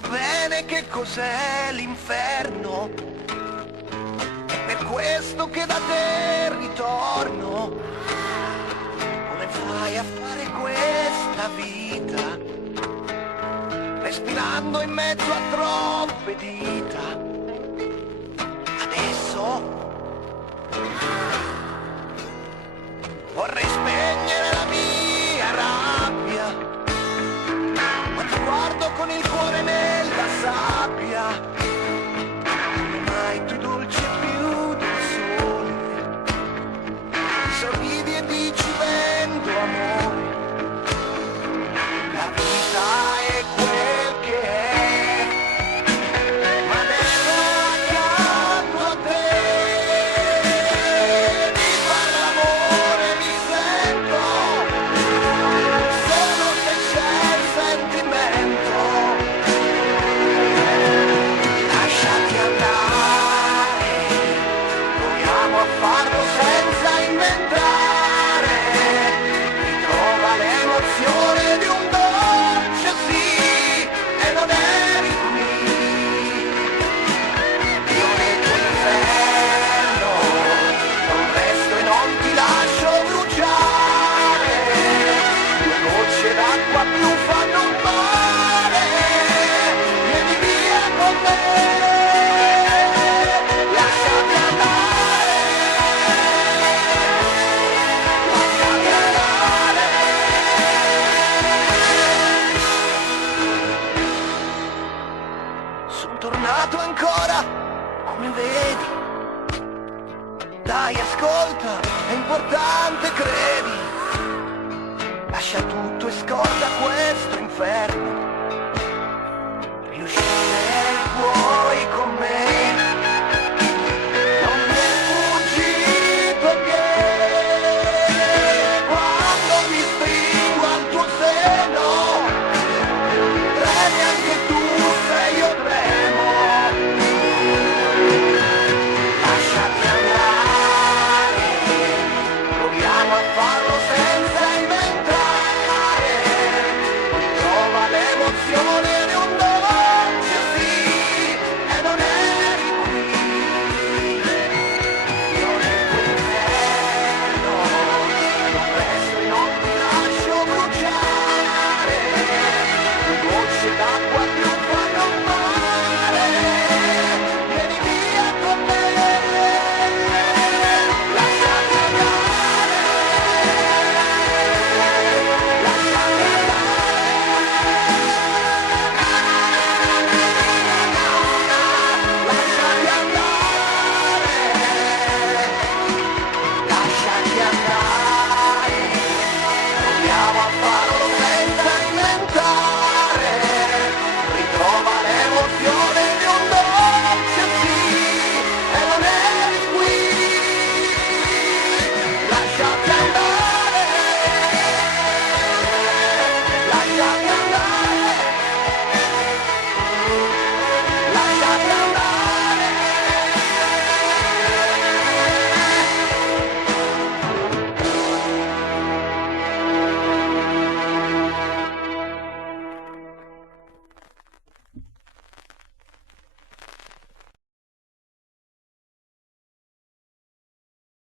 so bene che cos'è l'inferno, è per questo che da te ritorno. Come fai a fare questa vita, respirando in mezzo a troppe dita? Adesso vorrei spegnere la mia rabbia, ma ti guardo con il cuore nella sabbia. Come mai tu dolce più del sole, sorridi e dici vendo amore. La vita è quel che è, ma adesso accanto a te di far l'amore mi sento, solo se c'è il sentimento. Lasciati andare, proviamo a farlo senza inventare. Ritrova l'emozione di un dolce sì, e non eri qui. Io nel tuo inferno non resto e non ti lascio bruciare. Due gocce d'acqua blu fanno un mare, vieni via con me. Lasciati andare, lasciati andare. Sono tornato ancora, come vedi. Dai, ascolta, è importante, credi. Lascia tutto e scorda questo inferno.